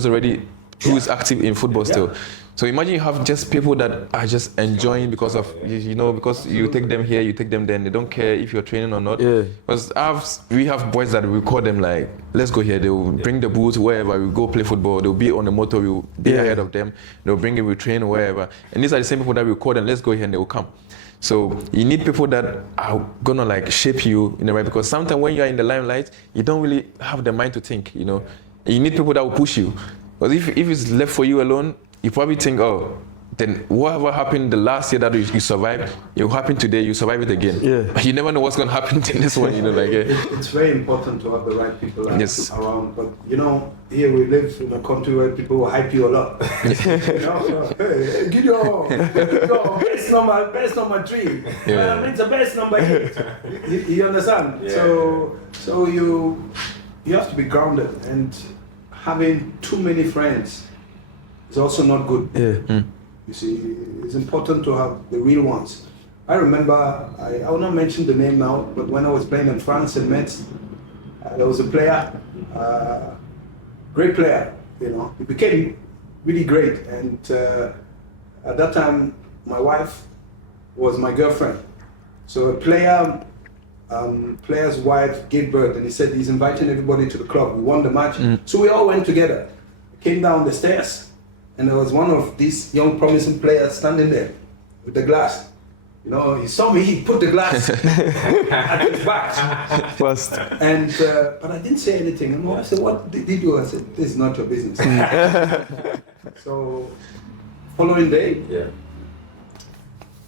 who is active in football still. So imagine you have just people that are just enjoying because of because you take them here, you take them there, and they don't care if you're training or not. Yeah. Because we have boys that we call them like, let's go here. They will bring the boots wherever we go play football. They'll be on the motor. We'll be ahead of them. They'll bring it. We train wherever. And these are the same people that we call them. Let's go here, and they will come. So you need people that are gonna like shape you in the right. Because sometimes when you are in the limelight, you don't really have the mind to think. You need people that will push you. Because if it's left for you alone, you probably think, oh, then whatever happened the last year that you survived, it will happen today, you survive it again. Yeah. But you never know what's going to happen in this one, It's very important to have the right people around. But, here we live in a country where people will hype you a lot. Hey, Gideon, best number 3. It's the best number 8. You understand? Yeah. So you have to be grounded, and having too many friends is also not good. Yeah. You see, it's important to have the real ones. I remember, I will not mention the name now, but when I was playing in France in Metz, there was a player, great player, he became really great. And at that time, my wife was my girlfriend. So a player's wife gave birth, and he said he's inviting everybody to the club. We won the match. So we all went together, came down the stairs, and there was one of these young promising players standing there with the glass. He saw me, he put the glass at his back. First. And but I didn't say anything. And I said, what did you? I said, this is not your business. So following day,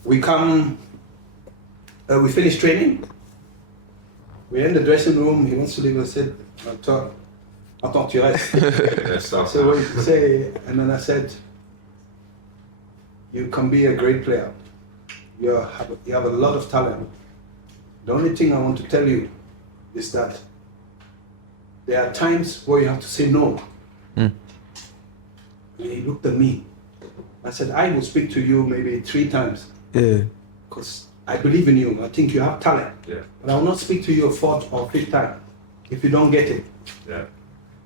we finish training. We're in the dressing room. He wants to leave. I said, attends, tu restes. So what you say, and then I said, you can be a great player. You have a lot of talent. The only thing I want to tell you is that there are times where you have to say no. And he looked at me. I said, I will speak to you maybe 3 times. Yeah. Because I believe in you. I think you have talent. Yeah. But I will not speak to you a 4th or 5th time if you don't get it. Yeah.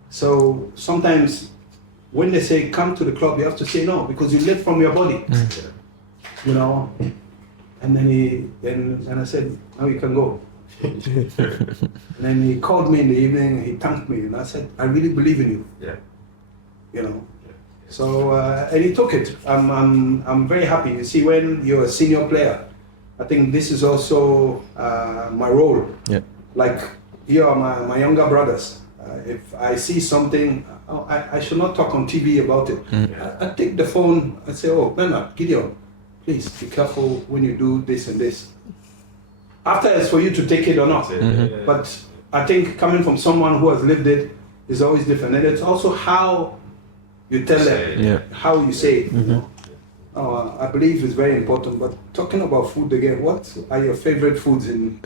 So sometimes when they say come to the club, you have to say no because you live from your body. And then I said, now you can go. And then he called me in the evening and he thanked me, and I said, I really believe in you. Yeah. So and he took it. I'm very happy. You see, when you're a senior player, I think this is also my role. Yeah. Like here are my younger brothers. If I see something, I should not talk on TV about it. I take the phone and say, oh, Mensah, Gideon, please be careful when you do this and this. After it's for you to take it or not. But I think coming from someone who has lived it is always different. And it's also how you tell them, how you say it. I believe it's very important. But talking about food again, what are your favorite foods in?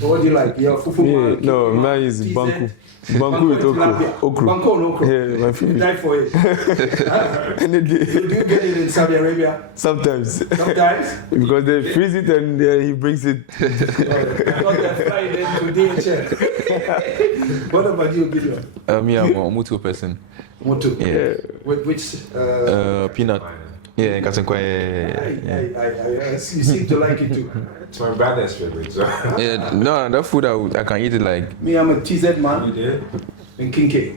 What do you like? Your fufu? Yeah, no, mine is banku. Banku with okra. Banku and okra. Yeah, my You favorite. die for it. Any day. Do you get it in Saudi Arabia? Sometimes. Sometimes. Because they freeze it and he brings it. I thought they're flying in to DHL. What about you, Gideon? Me, I'm a Mutu person. Motu. Yeah. Which? Peanut. Yeah, Kasinkwa. You seem to like it too. It's my brother's favorite. So. Yeah, no, that food I can eat it like. Me, I'm a TZ man. You did? In Kinke.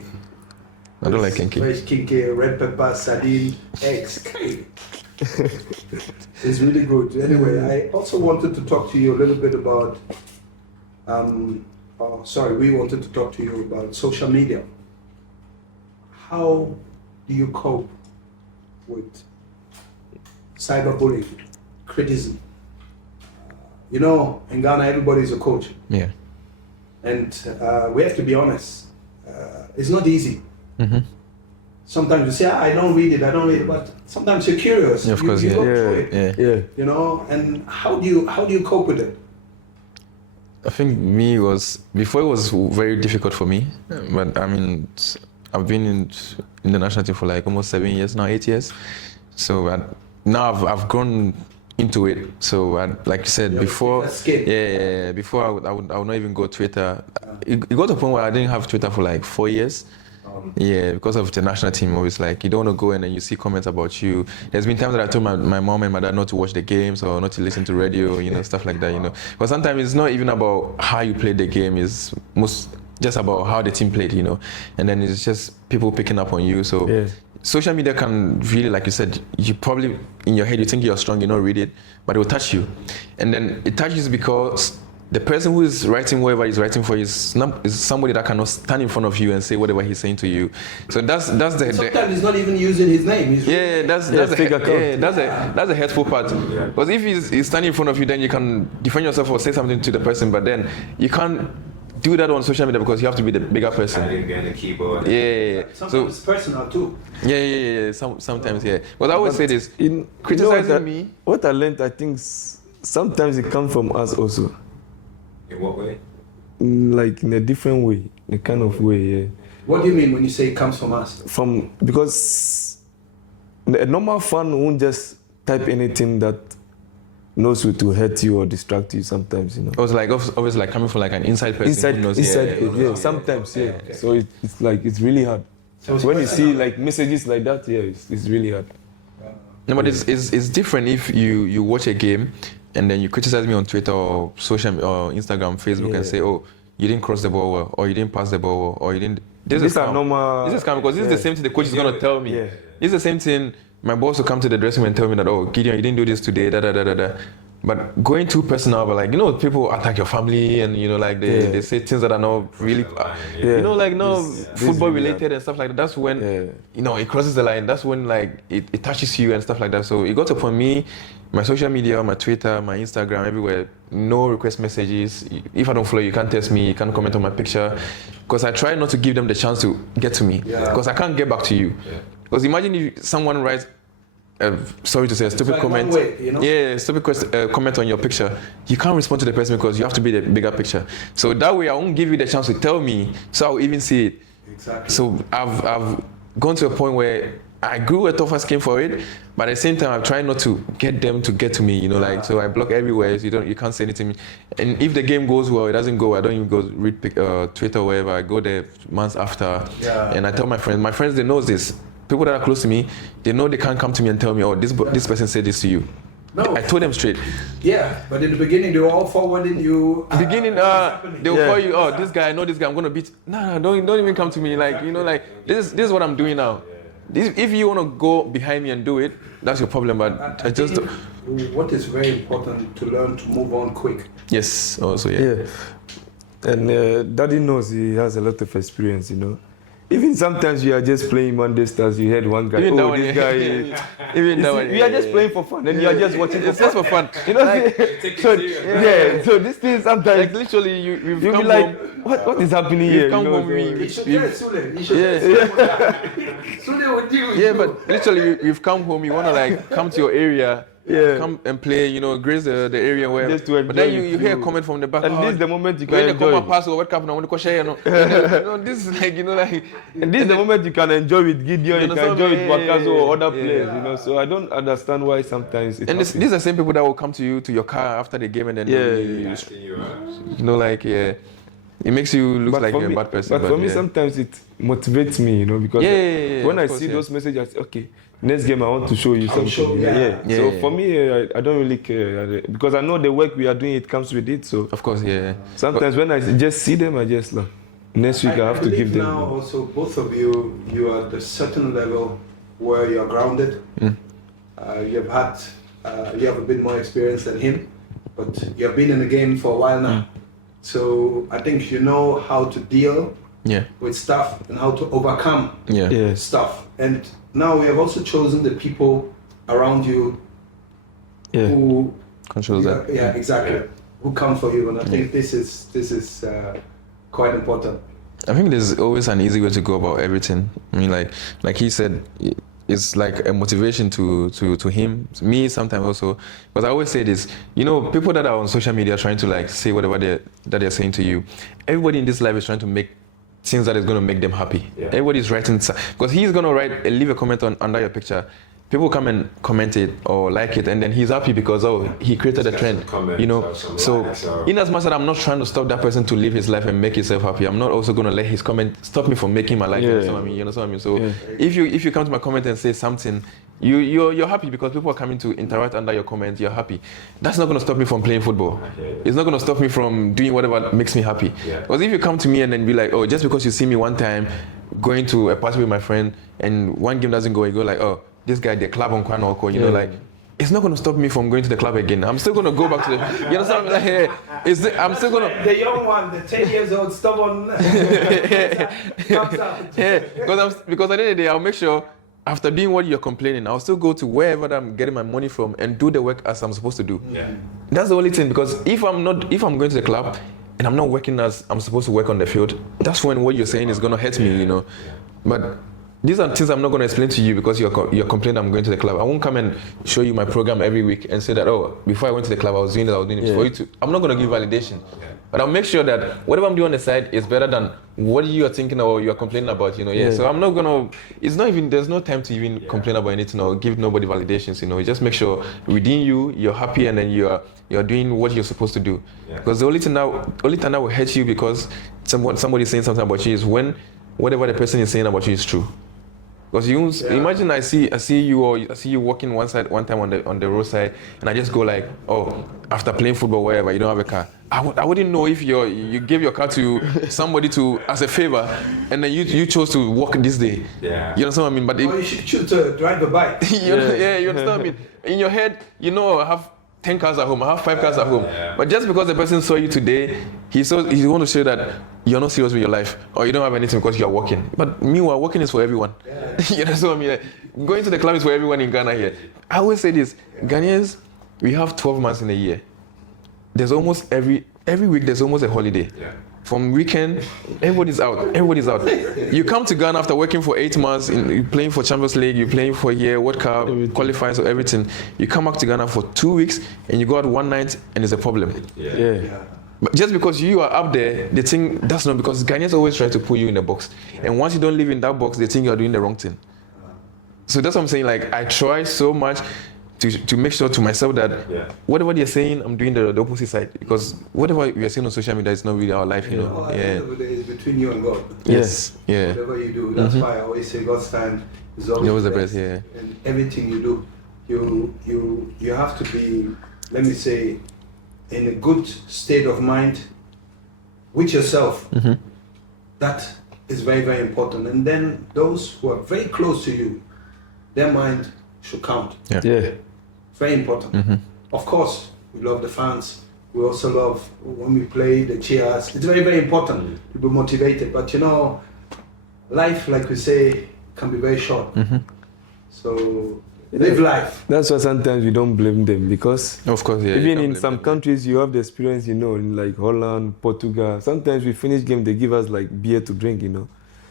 I don't like kinky. Fresh Kinke, red pepper, sardine, eggs. It's really good. Anyway, I also wanted to talk to you a little bit about. We wanted to talk to you about social media. How do you cope with cyberbullying, criticism? You know, in Ghana, everybody's a coach. Yeah. And we have to be honest. It's not easy. Mm-hmm. Sometimes you say, I don't read it, but sometimes you're curious. Yeah, of course, you yeah. go through it, Yeah. you know, and how do you cope with it? I think before it was very difficult for me, but I mean, I've been in the national team for like almost 7 years now, 8 years. So now I've grown into it. So like you said before, before I would not even go Twitter. It got to a point where I didn't have Twitter for like 4 years. Yeah, because of the national team, always like you don't want to go in and you see comments about you. There's been times that I told my mom and my dad not to watch the games or not to listen to radio, stuff like that, But sometimes it's not even about how you played the game; it's just about how the team played, And then it's just people picking up on you. So social media can really, like you said, you probably in your head you think you're strong, you don't read it, but it will touch you, and then it touches you because the person who is writing whatever he's writing for is somebody that cannot stand in front of you and say whatever he's saying to you. So that's the sometimes he's not even using his name. That's the hurtful part. Because if he's standing in front of you, then you can defend yourself or say something to the person, but then you can't do that on social media because you have to be the bigger person. I didn't get the keyboard. Sometimes it's personal too. Sometimes, yeah. But I always say this: criticizing me. What I learned, I think, sometimes it comes from us also. In what way? Like in a different way, in a kind of way, yeah. What do you mean when you say it comes from us? Because a normal fan won't just type anything that knows to hurt you or distract you sometimes, It was like always like coming from like an inside person who knows. Sometimes. So it's like it's really hard. So when you see like messages like that, it's really hard. No, but it's different if you watch a game and then you criticize me on Twitter or social or Instagram, Facebook, and say, "Oh, you didn't cross the ball well, or you didn't pass the ball well, or you didn't." These are normal. This is calm because this is the same thing the coach is gonna tell me. Yeah. It's the same thing. My boss will come to the dressing room and tell me that, "Oh, Gideon, you didn't do this today." But going too personal, but like people attack your family and they say things that are not really, football related and stuff like that. That's when it crosses the line. That's when like it touches you and stuff like that. So it got upon me, my social media, my Twitter, my Instagram, everywhere. No request messages. If I don't follow you, can't text me. You can't comment on my picture, because I try not to give them the chance to get to me, because I can't get back to you. Because imagine if someone writes. Sorry to say a stupid comment. Stupid comment on your picture. You can't respond to the person because you have to be the bigger picture. So that way I won't give you the chance to tell me, so I'll even see it. Exactly. So I've gone to a point where I grew a tougher skin for it, but at the same time I'm trying not to get them to get to me, so I block everywhere, so you can't say anything to me. And if the game goes well, it doesn't go, I don't even go read Twitter or whatever. I go there months after, and I tell my friends, they know this. People that are close to me, they know they can't come to me and tell me, "Oh, this person said this to you." No. I told them straight. Yeah, but in the beginning they were all forwarding you. They will call you, "Oh, this guy, I know this guy, I'm gonna beat." No, don't even come to me. This is what I'm doing now. If you want to go behind me and do it, that's your problem. But I just don't. What is very important to learn to move on quick. Yes, also, yeah. And Daddy knows, he has a lot of experience, Even sometimes you are just playing Monday Stars, you heard one guy, Even that oh, one, this yeah. guy, Even that one, we are just playing for fun, and you are just watching It's just for fun. You know, Like, so this thing sometimes like literally, we've you'll come be like, home. what is happening We've here? come You know, home, so- You should get Sule. You should Yeah. get Sule would deal with Yeah, you. but literally, we've come home. You wanna like come to your area, Yeah. come and play. You know, grace the area where. Just to But then enjoy you it, hear a you- comment from the back. and this is the moment you when can they come enjoy. and pass over what cap now, when they share, you know, this is like like. And this is the moment you can enjoy with Gideon, you can understand enjoy me? with Wakazo or other Yeah. players, you know. So I don't understand why sometimes it And happens. these are the same people that will come to you to your car after the game and then Yeah, you, Asking you, you know, like it makes you look like for a me, bad person. But for me, yeah. sometimes it motivates me, you know, because Yeah, when of I course, see yeah. those messages, I say, okay, next game I want to show you something. show- yeah. Yeah, So yeah. for me, I don't really care because I know the work we are doing, it comes with it. So Of course, yeah. sometimes when I just see them, I just like, next week I have to give believe them. now also both of you are at a certain level where you are grounded. You have a bit more experience than him, but you have been in the game for a while now. So I think you know how to deal Yeah, with stuff and how to overcome yeah, Yes. stuff. And now we have also chosen the people around you Yeah. who controls that. yeah, exactly, who come for you. And I think this is quite important. I think there's always an easy way to go about everything. I mean, like he said, it's like a motivation to him, to me sometimes also. Because I always say this, you know, people that are on social media trying to like say whatever they're saying to you. Everybody in this life is trying to make things that is going to make them happy. Yeah. Everybody's writing because he's going to leave a comment under your picture. People come and comment it or like it, and then he's happy because he created a got trend, some comments you know. or some So likes or- in as much as I'm not trying to stop that person to live his life and make himself happy, I'm not also going to let his comment stop me from making my life. You Yeah. understand what I mean? You understand what I mean? So Yeah. if you come to my comment and say something, you're happy because people are coming to interact under your comment. You're happy. That's not going to stop me from playing football. Okay. It's not going to stop me from doing whatever makes me happy. Yeah. Because if you come to me and then be like, oh, just because you see me one time going to a party with my friend and one game doesn't go, you go like, oh, this guy, the club on Kwanoko, you know, like, it's not going to stop me from going to the club again. I'm still going to go back to the, you understand? Like, hey, I'm still going to, The young one, the 10 years old, stubborn, comes out. yeah, because at the end of the day, I'll make sure after doing what you're complaining, I'll still go to wherever I'm getting my money from and do the work as I'm supposed to do. Yeah. That's the only thing, because if I'm going to the club and I'm not working as I'm supposed to work on the field, that's when what you're saying is going to hurt me, you know. But these are things I'm not going to explain to you because you're complaining I'm going to the club. I won't come and show you my program every week and say that, oh, before I went to the club, I was doing this, for you to, I'm not going to give validation. But I'll make sure that whatever I'm doing on the side is better than what you are thinking or you are complaining about, you know. Yeah. So I'm not going to, there's no time to even complain about anything or give nobody validations, you know. Just make sure within you, you're happy and then you're doing what you're supposed to do. Yeah. Because the only time that will hurt you because somebody's saying something about you is when whatever the person is saying about you is true. Because you imagine I see you walking one time on the roadside and I just go like, oh, after playing football wherever, you don't have a car. I wouldn't know if you gave your car to somebody as a favor and then you chose to walk this day. Yeah. You understand what I mean? But Or you should choose to drive a bike. you understand what I mean? In your head, you know, I have 10 cars at home, I have 5 cars at home. Yeah. But just because the person saw you today, he want to show that you're not serious with your life or you don't have anything because you're working. But meanwhile, working is for everyone. You know what I mean? Like, going to the club is for everyone in Ghana here. I always say this, Ghanaians, we have 12 months in a year. There's almost every week there's almost a holiday. Yeah. From weekend, everybody's out. You come to Ghana after working for 8 months, you're playing for Champions League, you're playing for a year, World Cup, qualifiers, or everything. You come back to Ghana for 2 weeks and you go out one night and it's a problem. Yeah. But just because you are up there, they think that's not, because Ghanaians always try to put you in a box. And once you don't live in that box, they think you're doing the wrong thing. So that's what I'm saying. Like, I try so much to make sure to myself that whatever they're saying, I'm doing the opposite side. Because whatever we are saying on social media is not really our life, you know. Well, at the end of the day, it's between you and God. Yes. Yeah. Whatever you do, that's why I always say God's time is always the best. best, yeah. And everything you do, you have to be, let me say, in a good state of mind with yourself. That is very, very important. And then those who are very close to you, their mind should count. Yeah. Very important. Of course, we love the fans. We also love when we play the cheers. It's very, very important to be motivated. But you know, life, like we say, can be very short. So live life. That's why sometimes we don't blame them because Of course, yeah. you even can't in blame some them. countries you have the experience, in like Holland, Portugal. Sometimes we finish game, they give us like beer to drink.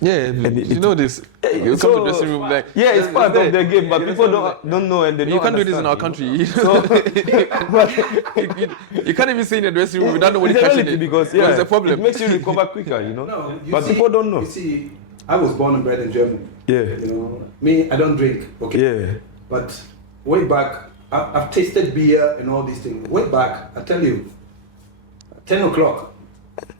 Yeah, you know this. You come to so- the dressing room like Yeah, it's part of the game, but Yeah, people that's don't know and they You don't can't do this in our understand, country. You can't even stay in the dressing room without nobody It's a catching reality it. because What's the problem? it makes you recover quicker, No, you But see- people don't know. You see, I was born and bred in Germany. Yeah, Me, I don't drink. Okay. yeah, But way back, I've tasted beer and all these things. Way back, I tell you, 10 o'clock,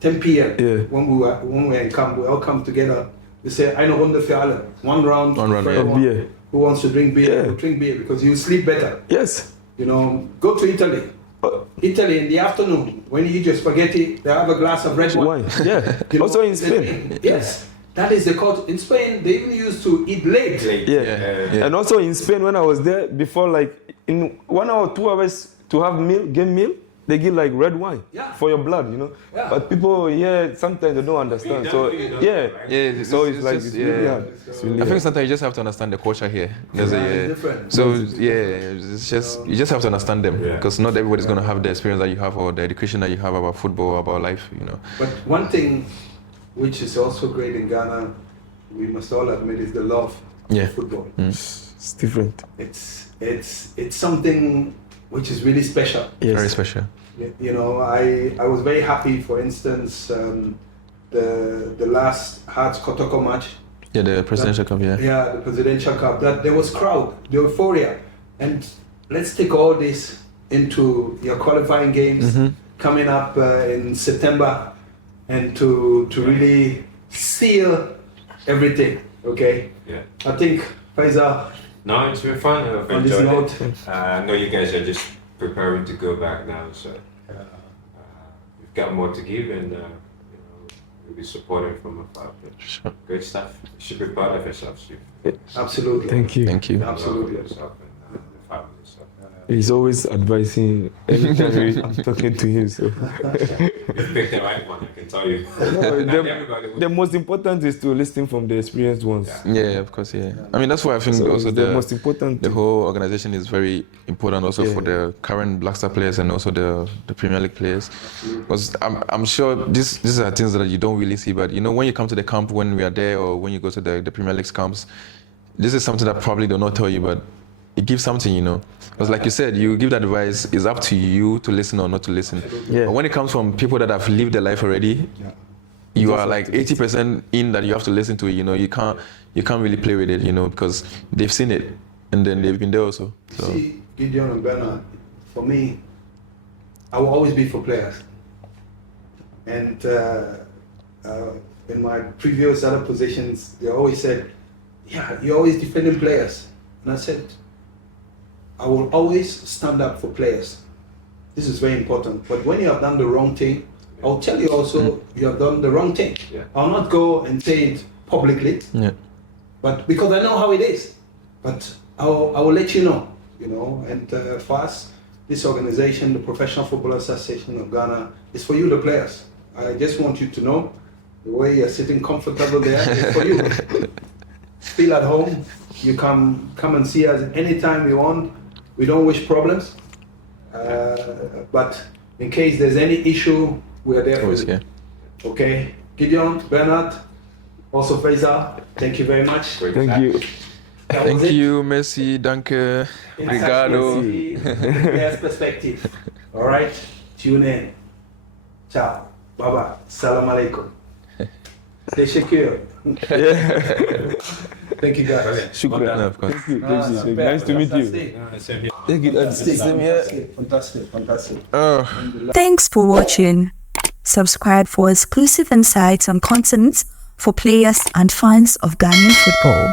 10 p.m. Yeah. When we were in camp, we all come together. We say, "Eine Runde für alle." One round. One round, for yeah. everyone. Beer. Who wants to drink beer? Yeah. Will drink beer because you sleep better. yes. Go to Italy. Uh, Italy in the afternoon, when you eat your spaghetti, they have a glass of red wine. Wine, yeah. You know, Also in they Spain. drink. Yes, that is the culture. In Spain, they even used to eat late. Yeah. And also in Spain, when I was there, before like in 1 hour, 2 hours to have game meal, they give like red wine Yeah. for your blood, Yeah. But people, sometimes they don't understand. So yeah, Yeah, so it's like just- it's really hard. It's really I think hard. sometimes you just have to understand the culture here. There's Yeah, a, it's different. So it's just you just have to understand them Yeah. because not everybody's gonna have the experience that you have or the education that you have about football, about life. But one thing which is also great in Ghana, we must all admit, is the love Yeah. of football. It's different. It's something which is really special. Yes. Very special. I was very happy, for instance, the last Hearts Kotoko match. Yeah, the presidential cup. Yeah. Yeah, the Presidential Cup. That there was crowd, the euphoria, and let's take all this into your qualifying games coming up in September, and to really seal everything. Okay, Yeah. I think Faisal, No, it's been fun. I've on this enjoyed note, it. I know you guys are just preparing to go back now, so we've got more to give, and we'll be supporting from afar. But Sure. Great stuff. You should be proud of yourself, Steve. absolutely. Thank you. Thank you. Absolutely. Love yourself and the family. So. He's always advising anytime I'm talking to him. So You picked the right one, I can tell you. No, Not the- everybody will. the most important is to listen from the experienced ones. Yeah, of course. Yeah. I mean, that's why I think So also it's the most important. the whole organization is very important also Yeah. for the current Black Star players and also the Premier League players. Because I'm sure these are things that you don't really see, but when you come to the camp when we are there or when you go to the Premier League camps, this is something that probably they'll not tell you, but it gives something, Because like you said, you give that advice, it's up to you to listen or not to listen. Yeah. But when it comes from people that have lived their life already, you are like 80% in that you have to listen to it, You can't really play with it, because they've seen it and then they've been there also. So See, Gideon and Bernard, for me, I will always be for players. And in my previous other positions, they always said, "Yeah, you're always defending players." And I said, I will always stand up for players. This is very important. But when you have done the wrong thing, I'll tell you also you have done the wrong thing. Yeah. I'll not go and say it publicly, yeah. but because I know how it is. But I will let you know, And for us, this organization, the Professional Football Association of Ghana, is for you, the players. I just want you to know the way you're sitting comfortable there is for you. Feel at home. You come and see us anytime you want. We don't wish problems. But in case there's any issue, we are there for Always, you. yeah. Okay, Gideon, Bernard, also Faisal, thank you very much. Great Thank chat. you. That was Thank it. you, Messi, danke, obrigado. Players perspective. All right, tune in. Ciao. Bye bye. Salam alaikum. Stay secure. Thank you guys. Shukran. No, of course. Thank you. Thank you. Nice to meet you. Same here. Thank you. Fantastic. Oh. Thanks for watching. Subscribe for exclusive insights on contents for players and fans of Ghanaian football.